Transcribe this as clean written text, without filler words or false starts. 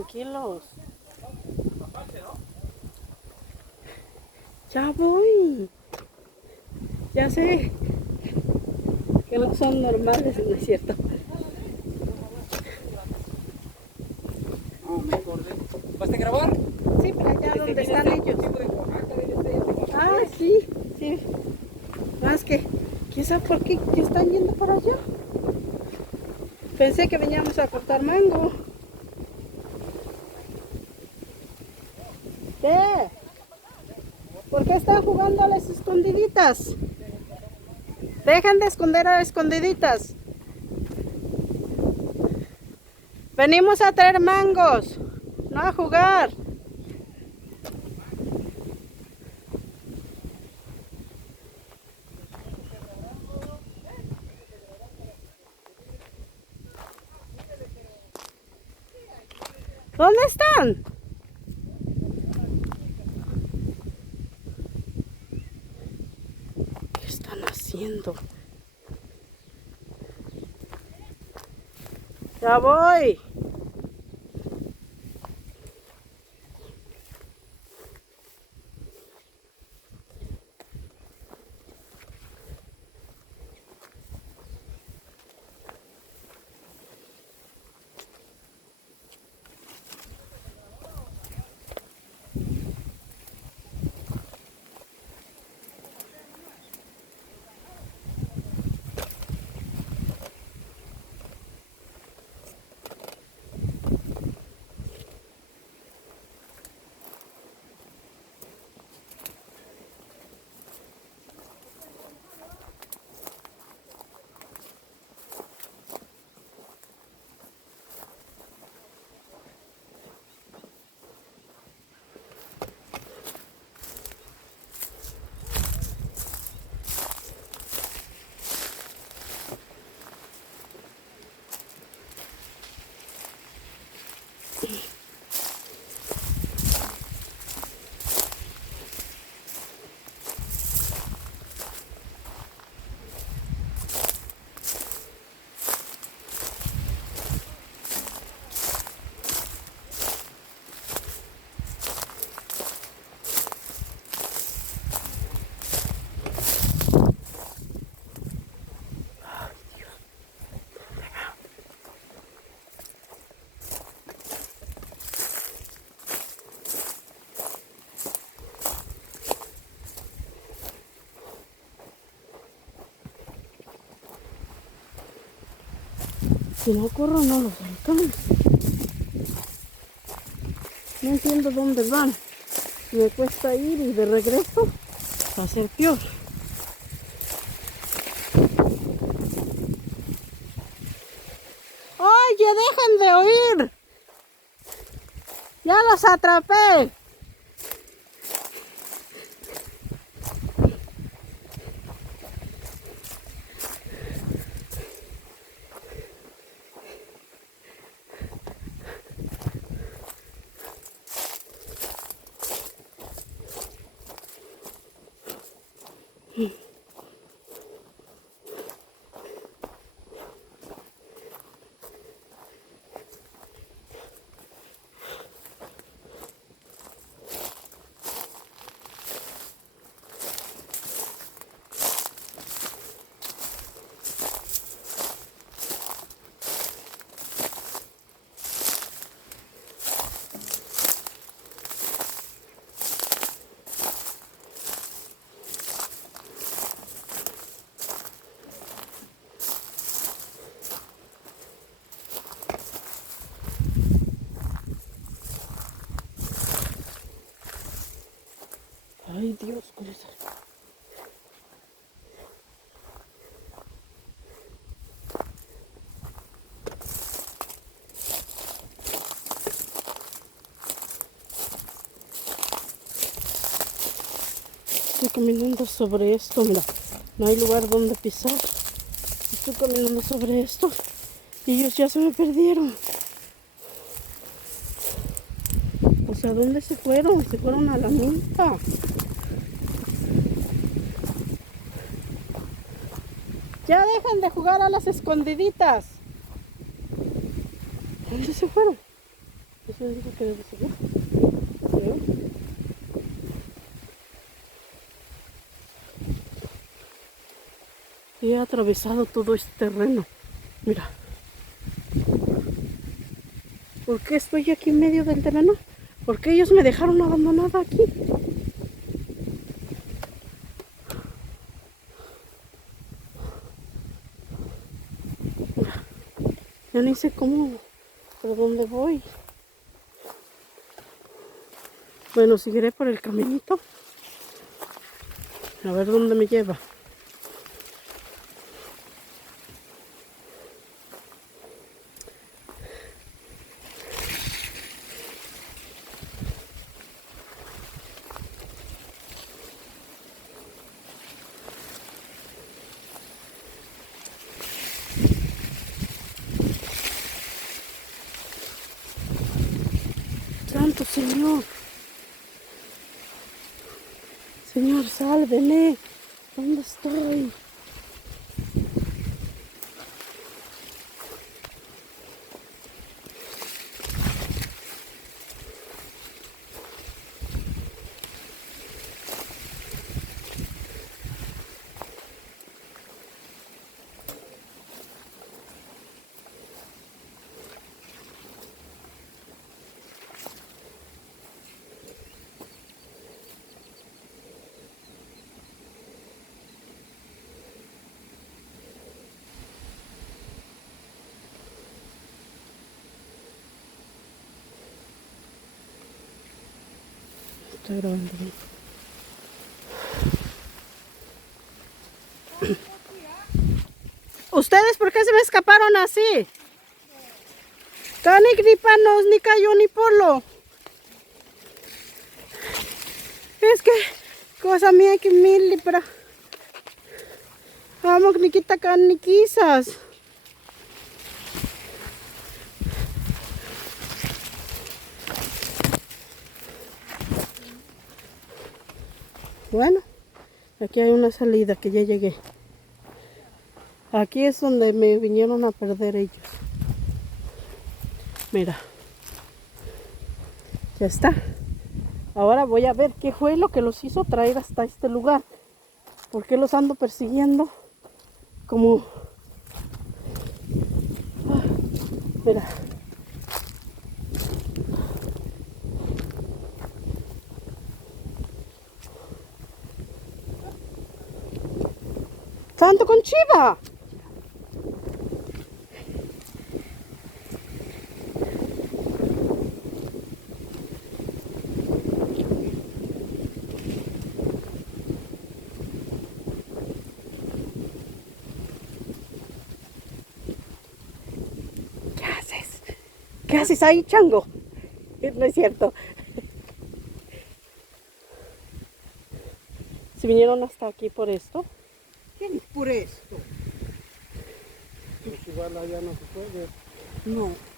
tranquilos. Ya voy. Ya sé que no son normales, ¿no es cierto? Me acordé. ¿Vas a grabar? Sí, pero allá donde están ellos. Ah, sí, sí. Más que, ¿quién sabe por qué están yendo para allá? Pensé que veníamos a cortar mango. ¿Qué? ¿Por qué están jugando a las escondiditas? Dejan de esconder a las escondiditas. Venimos a traer mangos, no a jugar. ¿Dónde están? ¿Qué están haciendo? Ya voy. Si no corro no los alcanzo. No entiendo dónde van. Me cuesta ir y de regreso va a ser peor. ¡Oye, dejen de oír! ¡Ya los atrapé! Ay, Dios, cruza. Estoy caminando sobre esto, mira. No hay lugar donde pisar. Estoy caminando sobre esto y ellos ya se me perdieron. O sea, ¿dónde se fueron? Se fueron a la multa. Ya dejan de jugar a las escondiditas. ¿Dónde se fueron? Eso es lo que debe seguir. Creo. Y he atravesado todo este terreno. Mira. ¿Por qué estoy aquí en medio del terreno? Porque ellos me dejaron abandonada aquí. Mira. Ya ni sé cómo, por dónde voy. Bueno, seguiré por el caminito. A ver dónde me lleva. Santo Señor. Señor, sálveme. ¿Dónde estoy? Está grabando bien. ¿Ustedes por qué se me escaparon así? Canik ni panos, ni cayo, ni polo. Es que cosa mía que mil para. Vamos, ni quita can ni quizás. Bueno, aquí hay una salida que ya llegué. Aquí es donde me vinieron a perder ellos. Mira. Ya está. Ahora voy a ver qué fue lo que los hizo traer hasta este lugar. ¿Por qué los ando persiguiendo? Como... Ah, mira. ¡Santo Conchiva! ¿Qué haces? ¿Qué haces ahí, chango? No es cierto. ¿Se vinieron hasta aquí por esto? ¿Quién por esto? Pues igual allá no se puede. No.